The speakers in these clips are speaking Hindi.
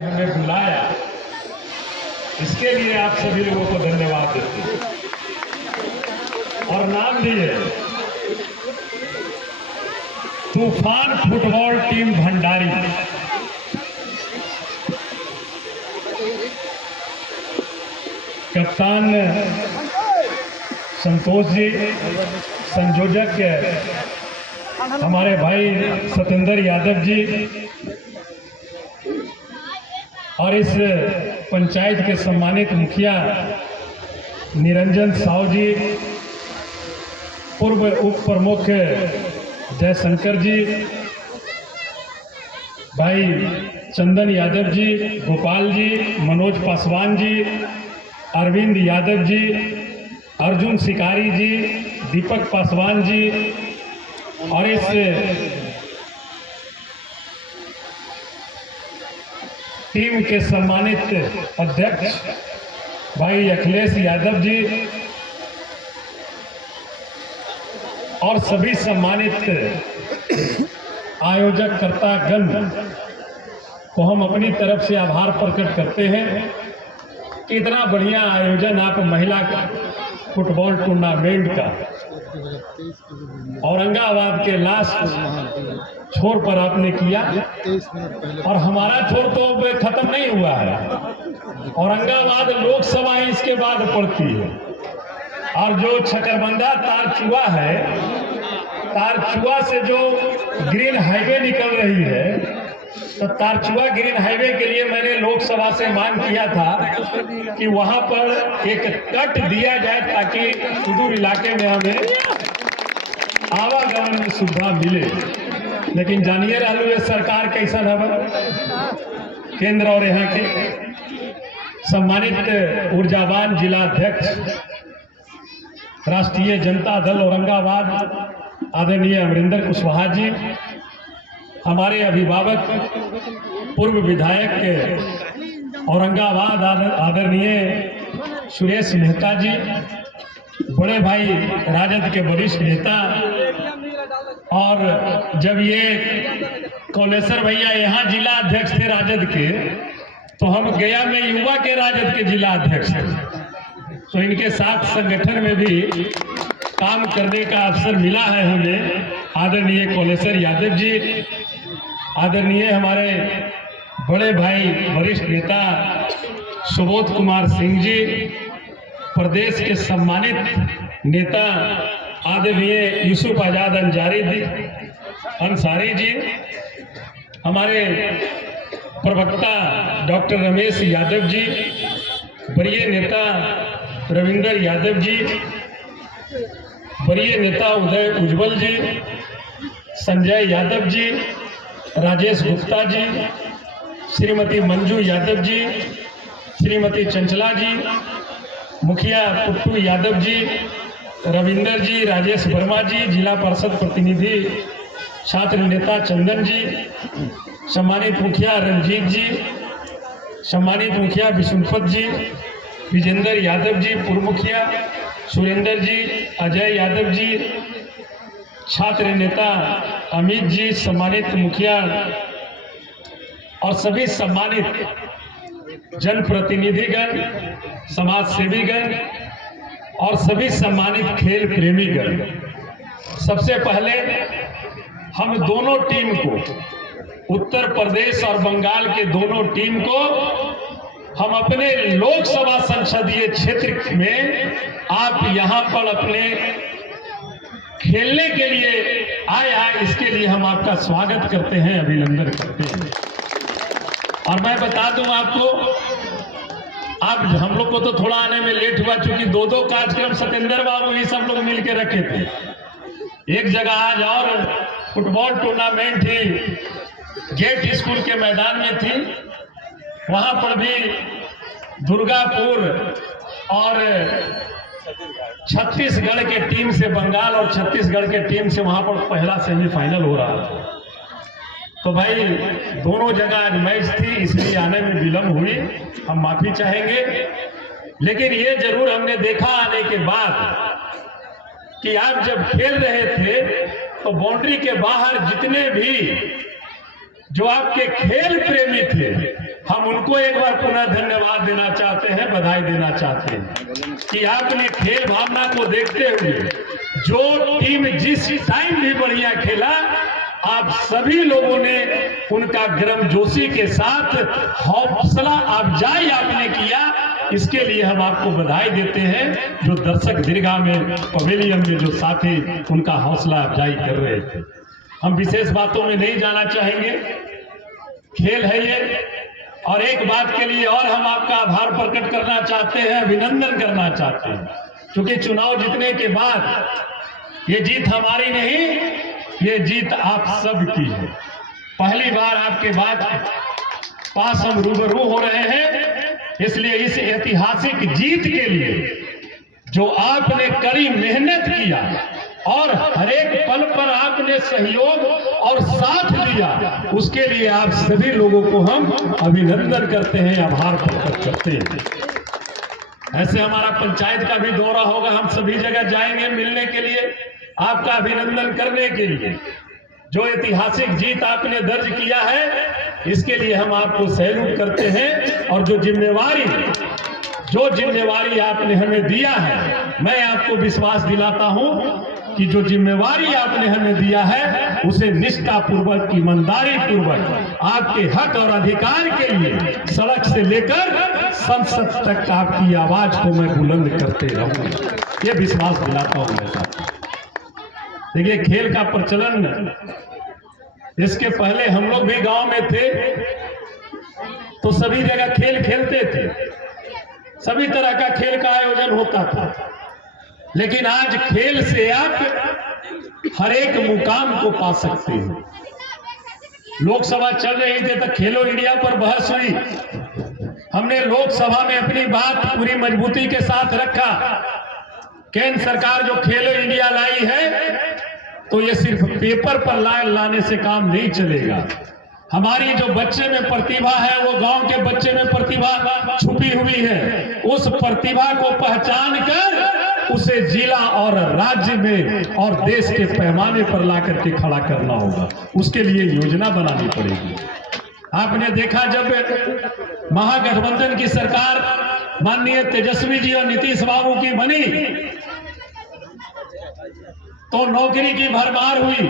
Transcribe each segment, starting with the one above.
हमें बुलाया, इसके लिए आप सभी लोगों को धन्यवाद देते हैं। और नाम दिए तूफान फुटबॉल टीम भंडारी। कप्तान संतोष जी, संयोजक हमारे भाई सतेंद्र यादव जी, और इस पंचायत के सम्मानित मुखिया निरंजन साहू जी, पूर्व उप प्रमुख जयशंकर जी, भाई चंदन यादव जी, गोपाल जी, मनोज पासवान जी, अरविंद यादव जी, अर्जुन शिकारी जी, दीपक पासवान जी, और इस टीम के सम्मानित अध्यक्ष भाई अखिलेश यादव जी, और सभी सम्मानित आयोजककर्ता गण को हम अपनी तरफ से आभार प्रकट करते हैं कि इतना बढ़िया आयोजन आप महिला फुटबॉल टूर्नामेंट का औरंगाबाद के लास्ट छोर पर आपने किया। और हमारा छोर तो खत्म नहीं हुआ है, औरंगाबाद लोकसभा इसके बाद पड़ती है। और जो छकरबंदा तारचुआ है, तारचुआ से जो ग्रीन हाईवे निकल रही है, तो तारचुआ ग्रीन हाईवे के लिए मैंने लोकसभा से मांग किया था कि वहां पर एक कट दिया जाए ताकि सुदूर इलाके में हमें आवागमन में सुविधा मिले। लेकिन जानिए रहलू ये सरकार कैसा है, केंद्र और यहाँ के सम्मानित ऊर्जावान जिला अध्यक्ष राष्ट्रीय जनता दल औरंगाबाद आदरणीय अमरिंदर कुशवाहा जी, हमारे अभिभावक पूर्व विधायक औरंगाबाद आदरणीय सुरेश मेहता जी, बड़े भाई राजद के वरिष्ठ नेता, और जब ये कौलेसर भैया यहाँ जिला अध्यक्ष थे राजद के, तो हम गया में युवा के राजद के जिला अध्यक्ष थे, तो इनके साथ संगठन में भी काम करने का अवसर मिला है हमें। आदरणीय कौलेसर यादव जी, आदरणीय हमारे बड़े भाई वरिष्ठ नेता सुबोध कुमार सिंह जी, प्रदेश के सम्मानित नेता आदरणीय यूसुफ आजाद अंसारी जी, हमारे प्रवक्ता डॉक्टर रमेश यादव जी, वरीय नेता रविंदर यादव जी, वरीय नेता उदय उज्जवल जी, संजय यादव जी, राजेश गुप्ता जी, श्रीमती मंजू यादव जी, श्रीमती चंचला जी, मुखिया पुट्टू यादव जी, रविंदर जी, राजेश वर्मा जी, जिला परिषद प्रतिनिधि छात्र नेता चंदन जी, सम्मानित मुखिया रंजीत जी, सम्मानित मुखिया विष्णुपत जी, विजेंद्र यादव जी, पूर्व मुखिया सुरेंद्र जी, अजय यादव जी, छात्र नेता अमित जी, सम्मानित मुखिया, और सभी सम्मानित जनप्रतिनिधिगण, समाज सेवीगण, और सभी सम्मानित खेल प्रेमीगण। सबसे पहले हम दोनों टीम को, उत्तर प्रदेश और बंगाल के दोनों टीम को, हम अपने लोकसभा संसदीय क्षेत्र में आप यहां पर अपने खेलने के लिए आए, इसके लिए हम आपका स्वागत करते हैं, अभिनंदन करते हैं। और मैं बता दूं आपको, आप हम लोग को तो थोड़ा आने में लेट हुआ, चूंकि दो कार्यक्रम सतेंद्र बाबू ही सब लोग मिलकर रखे थे। एक जगह आज और फुटबॉल टूर्नामेंट ही गेट स्कूल के मैदान में थी, वहां पर भी दुर्गापुर और छत्तीसगढ़ के टीम से, बंगाल और छत्तीसगढ़ के टीम से वहां पर पहला सेमीफाइनल हो रहा था। तो भाई दोनों जगह आज मैच थी, इसलिए आने में विलम्ब हुई, हम माफी चाहेंगे। लेकिन ये जरूर हमने देखा आने के बाद कि आप जब खेल रहे थे तो बाउंड्री के बाहर जितने भी जो आपके खेल प्रेमी थे हम उनको एक बार पुनः धन्यवाद देना चाहते हैं, बधाई देना चाहते हैं कि आपने खेल भावना को देखते हुए जो टीम जिस टाइम भी बढ़िया खेला, आप सभी लोगों ने उनका गर्मजोशी के साथ हौसला अफजाई आपने किया। इसके लिए हम आपको बधाई देते हैं। जो दर्शक दीर्घा में पवेलियन में जो साथी उनका हौसला अफजाई कर रहे थे, हम विशेष बातों में नहीं जाना चाहेंगे। खेल है ये, और एक बात के लिए और हम आपका आभार प्रकट करना चाहते हैं, अभिनंदन करना चाहते हैं, क्योंकि चुनाव जीतने के बाद ये जीत हमारी नहीं, ये जीत आप सब की है। पहली बार आपके बाद पास हम रूबरू हो रहे हैं, इसलिए इस ऐतिहासिक जीत के लिए जो आपने कड़ी मेहनत किया और हर एक पल पर आपने सहयोग और साथ दिया, उसके लिए आप सभी लोगों को हम अभिनंदन करते हैं, आभार प्रकट करते हैं। ऐसे हमारा पंचायत का भी दौरा होगा, हम सभी जगह जाएंगे मिलने के लिए, आपका अभिनंदन करने के लिए। जो ऐतिहासिक जीत आपने दर्ज किया है, इसके लिए हम आपको सैल्यूट करते हैं। और जो जिम्मेवारी आपने हमें दिया है, मैं आपको विश्वास दिलाता हूं कि जो जिम्मेवारी आपने हमें दिया है, उसे निष्ठापूर्वक, ईमानदारी पूर्वक आपके हक और अधिकार के लिए सड़क से लेकर संसद तक आपकी आवाज को मैं बुलंद करते रहूंगा, ये विश्वास दिलाता हूं मैं साथ। देखिए, खेल का प्रचलन, इसके पहले हम लोग भी गांव में थे तो सभी जगह खेल खेलते थे, सभी तरह का खेल का आयोजन होता था। लेकिन आज खेल से आप हर एक मुकाम को पा सकते हैं। लोकसभा चल रही थी तो खेलो इंडिया पर बहस हुई, हमने लोकसभा में अपनी बात पूरी मजबूती के साथ रखा। केंद्र सरकार जो खेलो इंडिया लाई है, तो ये सिर्फ पेपर पर लाने से काम नहीं चलेगा। हमारी जो बच्चे में प्रतिभा है, वो गांव के बच्चे में प्रतिभा छुपी हुई है, उस प्रतिभा को पहचान कर उसे जिला और राज्य में और देश के पैमाने पर ला करके खड़ा करना होगा। उसके लिए योजना बनानी पड़ेगी। आपने देखा, जब महागठबंधन की सरकार माननीय तेजस्वी जी और नीतीश बाबू की बनी, तो नौकरी की भरमार हुई,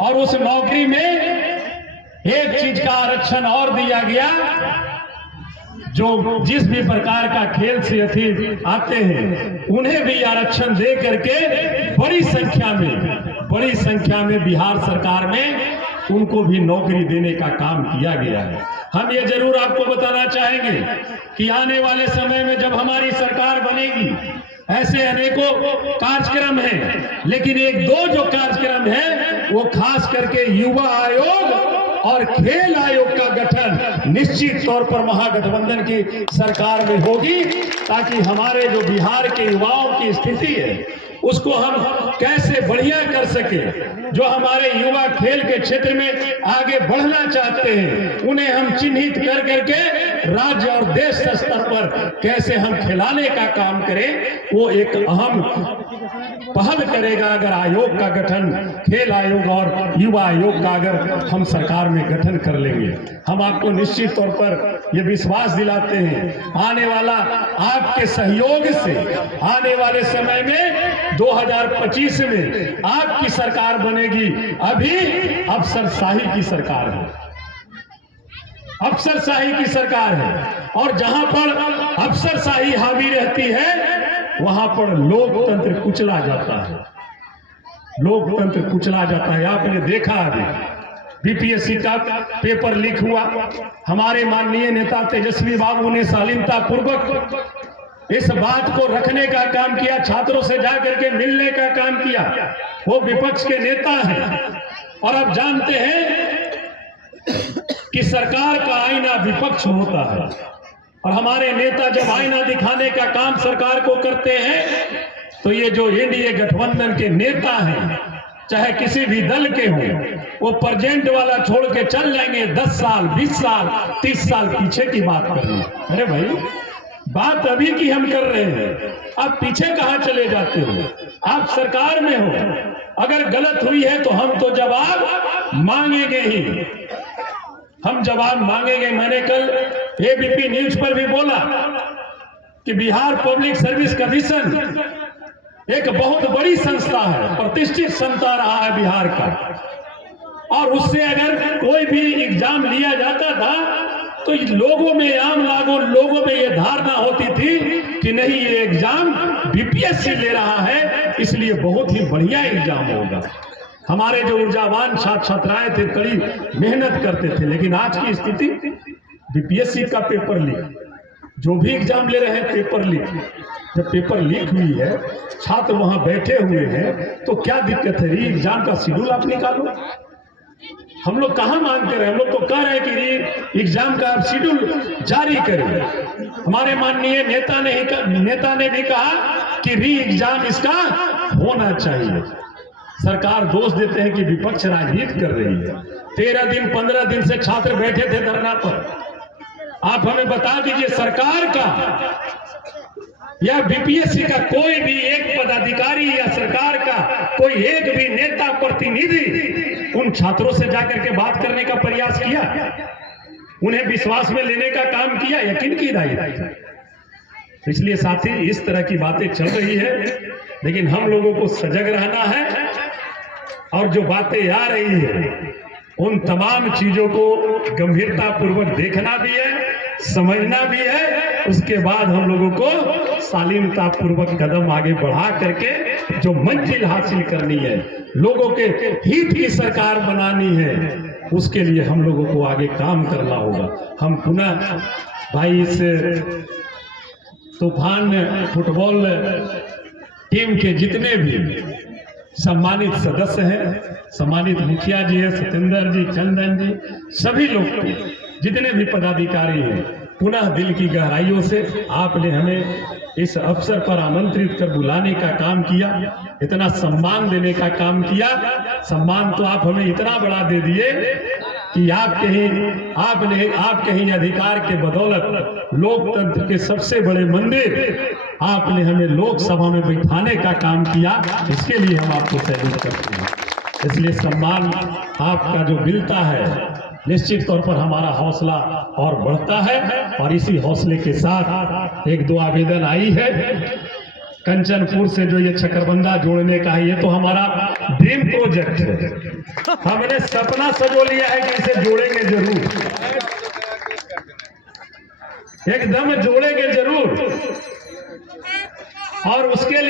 और उस नौकरी में एक चीज का आरक्षण और दिया गया, जो जिस भी प्रकार का खेल से आते हैं उन्हें भी आरक्षण दे करके बड़ी संख्या में बिहार सरकार में उनको भी नौकरी देने का काम किया गया है। हम ये जरूर आपको बताना चाहेंगे कि आने वाले समय में जब हमारी सरकार बनेगी, ऐसे अनेकों कार्यक्रम हैं, लेकिन एक दो जो कार्यक्रम है वो खास करके युवा आयोग और खेल आयोग का गठन निश्चित तौर पर महागठबंधन की सरकार में होगी, ताकि हमारे जो बिहार के युवाओं की स्थिति है उसको हम कैसे बढ़िया कर सके। जो हमारे युवा खेल के क्षेत्र में आगे बढ़ना चाहते हैं, उन्हें हम चिन्हित कर करके राज्य और देश स्तर पर कैसे हम खिलाने का काम करें, वो एक अहम पहल करेगा। अगर आयोग का गठन, खेल आयोग और युवा आयोग का अगर हम सरकार में गठन कर लेंगे, हम आपको निश्चित तौर पर ये विश्वास दिलाते हैं, आने वाला आपके सहयोग से आने वाले समय में 2025 में आपकी सरकार बनेगी। अभी अफसरशाही की सरकार है, अफसरशाही की सरकार है, और जहां पर अफसरशाही हावी रहती है वहां पर लोकतंत्र कुचला जाता है, लोकतंत्र कुचला जाता है। आपने देखा, अभी बीपीएससी का पेपर लीक हुआ, हमारे माननीय नेता तेजस्वी बाबू ने शालीनता पूर्वक इस बात को रखने का काम किया, छात्रों से जाकर के मिलने का काम किया। वो विपक्ष के नेता हैं, और अब जानते हैं कि सरकार का आईना विपक्ष होता है, और हमारे नेता जब आईना दिखाने का काम सरकार को करते हैं, तो ये जो एनडीए गठबंधन के नेता हैं, चाहे किसी भी दल के हों, वो प्रेजेंट वाला छोड़ के चल जाएंगे 10 साल, 20 साल, 30 साल पीछे की बात कर रहे हैं। अरे भाई, बात अभी की हम कर रहे हैं, आप पीछे कहां चले जाते हो? आप सरकार में हो, अगर गलत हुई है तो हम तो जवाब मांगेंगे ही, हम जवाब मांगेंगे। मैंने कल एबीपी न्यूज पर भी बोला कि बिहार पब्लिक सर्विस कमीशन एक बहुत बड़ी संस्था है, प्रतिष्ठित संस्था रहा है बिहार का, और उससे अगर कोई भी एग्जाम लिया जाता था तो लोगों में, आम लोगों में यह धारणा होती थी कि नहीं, ये एग्जाम बीपीएससी ले रहा है, इसलिए बहुत ही बढ़िया एग्जाम होगा। हमारे जो ऊर्जावान छात्र छात्राएं थे कड़ी मेहनत करते थे, लेकिन आज की स्थिति बीपीएससी का पेपर लीक, जो भी एग्जाम ले रहे हैं पेपर लीक। जब पेपर लीक हुई है, छात्र वहां बैठे हुए हैं, तो क्या दिक्कत है? री एग्जाम का शेड्यूल आप निकालो। हम लोग कहां मांग कर रहे हैं? हम लोग तो कह रहे हैं कि री एग्जाम का शेड्यूल जारी करें। हमारे माननीय नेता ने भी कहा कि री एग्जाम इसका होना चाहिए। सरकार दोष देते हैं कि विपक्ष राजनीति कर रही है। 13 दिन 15 दिन से छात्र बैठे थे धरना पर। आप हमें बता दीजिए, सरकार का या बीपीएससी का कोई भी एक पदाधिकारी या सरकार का कोई एक भी नेता प्रतिनिधि उन छात्रों से जाकर के बात करने का प्रयास किया, उन्हें विश्वास में लेने का काम किया, यकीन की हिदायत। इसलिए साथी, इस तरह की बातें चल रही है, लेकिन हम लोगों को सजग रहना है और जो बातें आ रही है उन तमाम चीजों को गंभीरता पूर्वक देखना भी है, समझना भी है। उसके बाद हम लोगों को शालीनता पूर्वक कदम आगे बढ़ा करके जो मंजिल हासिल करनी है, लोगों के हित की सरकार बनानी है, उसके लिए हम लोगों को आगे काम करना होगा। हम पुनः भाई इस तूफान फुटबॉल टीम के जितने भी सम्मानित सदस्य हैं, सम्मानित मुखिया जी है, सत्येंद्र जी, चंदन जी, सभी लोग जितने भी पदाधिकारी हैं, पुनः दिल की गहराइयों से आपने हमें इस अवसर पर आमंत्रित कर बुलाने का काम किया, इतना सम्मान देने का काम किया। सम्मान तो आप हमें इतना बड़ा दे दिए कि आप कहीं अधिकार के बदौलत लोकतंत्र के सबसे बड़े मंदिर आपने हमें लोकसभा में बैठाने का काम किया। इसके लिए हम आपको सैल्यूट करते हैं। इसलिए सम्मान आपका जो मिलता है, निश्चित तौर पर हमारा हौसला और बढ़ता है। और इसी हौसले के साथ एक दो आवेदन आई है कंचनपुर से, जो ये चकरबंदा जोड़ने का है, ये तो हमारा ड्रीम प्रोजेक्ट है। हमने सपना सजो लिया है कि इसे जोड़ेंगे जरूर, एकदम जोड़ेंगे जरूर। और उसके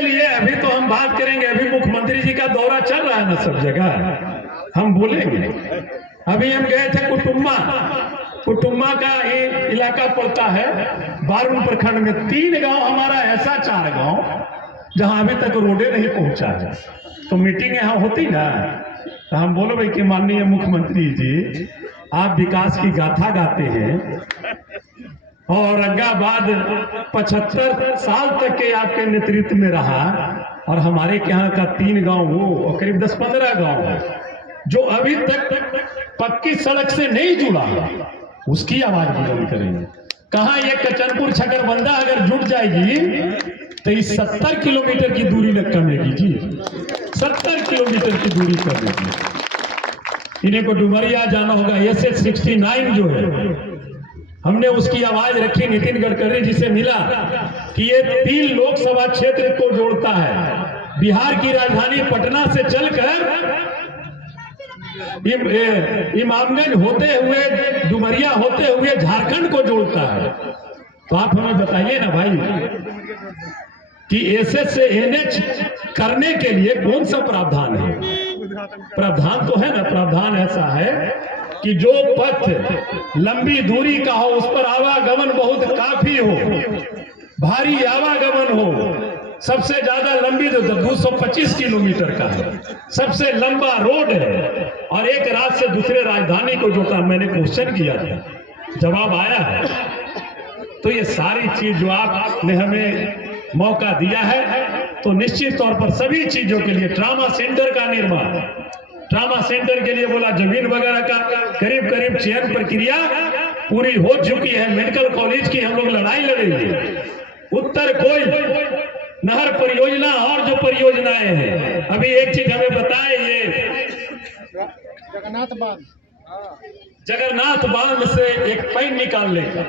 लिए अभी तो हम बात करेंगे। अभी मुख्यमंत्री जी का दौरा चल रहा है ना सब जगह, हम बोलेंगे। अभी हम गए थे कुटुम्बा का ही इलाका पड़ता है बारून प्रखंड में। 3 गांव हमारा ऐसा, 4 गांव जहां अभी तक रोडे नहीं पहुंचा है। तो मीटिंग यहाँ होती ना, तो हम बोलो भाई कि माननीय मुख्यमंत्री जी, आप विकास की गाथा गाते हैं और औरंगाबाद 75 साल तक के आपके नेतृत्व में रहा, और हमारे यहाँ का 3 गांव वो और करीब 10-15 गांव है जो अभी तक पक्की सड़क से नहीं जुड़ा है, उसकी आवाज बुलंद करेंगे। कहाँ ये कचनपुर चकरबंदा अगर जुट जाएगी तो इस 70 किलोमीटर की दूरी न कमेगी जी, 70 किलोमीटर की दूरी कमेगी। इन्हें को डुमरिया जाना होगा। SS 69 जो है, हमने उसकी आवाज रखी नितिन गडकरी जी से मिला कि ये 3 लोकसभा क्षेत्र को जोड़ता है। बिहार की राजधानी पटना से चलकर इमामगंज होते हुए, डुमरिया होते हुए झारखंड को जोड़ता है। तो आप हमें बताइए ना भाई कि SS से NH करने के लिए कौन सा प्रावधान है? प्रावधान तो है ना, प्रावधान ऐसा है कि जो पथ लंबी दूरी का हो, उस पर आवागमन बहुत काफी हो, भारी आवागमन हो। सबसे ज्यादा लंबी तो 225 किलोमीटर का है, सबसे लंबा रोड है, और एक राज्य से दूसरे राजधानी को जोड़ता। मैंने क्वेश्चन किया था, जवाब आया है। तो ये सारी चीज जो आपने हमें मौका दिया है, तो निश्चित तौर पर सभी चीजों के लिए ट्रामा सेंटर का निर्माण, ट्रामा सेंटर के लिए बोला जमीन वगैरह का करीब चयन प्रक्रिया पूरी हो चुकी है। मेडिकल कॉलेज की हम लोग लड़ाई लड़ेंगे। उत्तर कोयल नहर परियोजना और जो परियोजनाएं हैं, अभी एक चीज हमें बताए, ये जगन्नाथ बांध जगन्नाथ बांध से एक पैन निकाल लेगा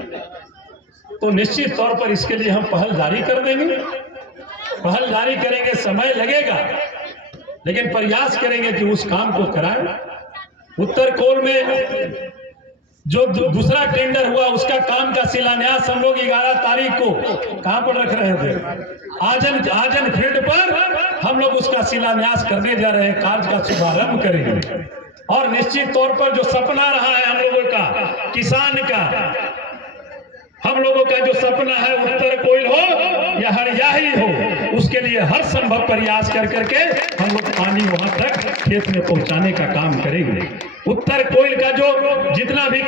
तो निश्चित तौर पर इसके लिए हम पहल जारी कर देंगे, पहल जारी करेंगे। समय लगेगा लेकिन प्रयास करेंगे कि उस काम को कराएं। उत्तर कोल में जो दूसरा टेंडर हुआ उसका काम का शिलान्यास हम लोग 11 तारीख को कहां पर रख रहे थे? आजन फील्ड पर हम लोग उसका शिलान्यास करने जा रहे हैं, कार्य का शुभारंभ करेंगे। और निश्चित तौर पर जो सपना रहा है हम लोगों का, किसान का, हम लोगों का जो सपना है उत्तर कोयल हो या हरियाही हो, उसके लिए हर संभव प्रयास कर करके हम लोग पानी वहां तक खेत में पहुंचाने का काम करेंगे। उत्तर कोयल का जो जितना भी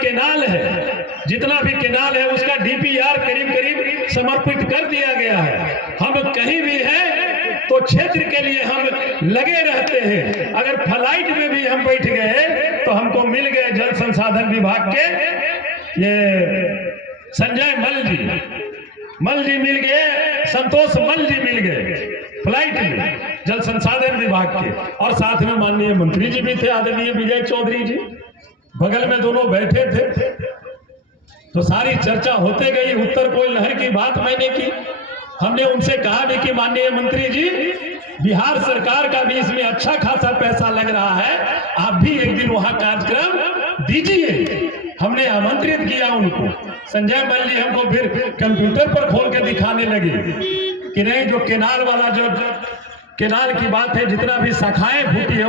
केनाल है उसका डीपीआर करीब करीब समर्पित कर दिया गया है। हम कहीं भी हैं तो क्षेत्र के लिए हम लगे रहते हैं। अगर फ्लाइट में भी हम बैठ गए तो हमको मिल गए जल संसाधन विभाग के ये संजय मल जी मिल गए, संतोष मल जी मिल गए फ्लाइट में जल संसाधन विभाग के, और साथ में माननीय मंत्री जी भी थे, आदरणीय विजय चौधरी जी बगल में दोनों बैठे थे। तो सारी चर्चा होते गई, उत्तर कोयल नहर की बात मैंने की। हमने उनसे कहा भी कि माननीय मंत्री जी, बिहार सरकार का भी इसमें अच्छा खासा पैसा लग रहा है, आप भी एक दिन वहां कार्यक्रम दीजिए। हमने आमंत्रित किया उनको। संजय मल जी हमको फिर कंप्यूटर पर खोल के दिखाने लगे कि नहीं, जो केनाल वाला जो केनाल की बात है, जितना भी शाखाएं फूटी है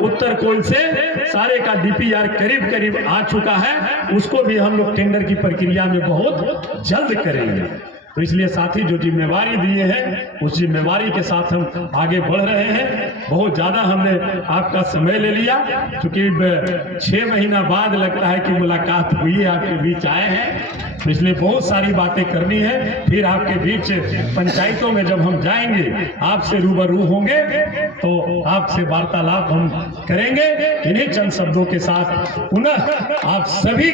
उत्तर कोयल से, सारे का डीपीआर करीब करीब आ चुका है। उसको भी हम लोग टेंडर की प्रक्रिया में बहुत जल्द करेंगे। तो इसलिए साथी जो जिम्मेवारी दिए हैं उस जिम्मेवारी के साथ हम आगे बढ़ रहे हैं। बहुत ज़्यादा हमने आपका समय ले लिया, क्योंकि 6 महीना बाद लगता है कि मुलाकात हुई है, आपके बीच आए हैं, तो इसलिए बहुत सारी बातें करनी है। फिर आपके बीच पंचायतों में जब हम जाएंगे, आपसे रूबरू होंगे तो आपसे वार्तालाप हम करेंगे। इन्हीं चंद शब्दों के साथ पुनः आप सभी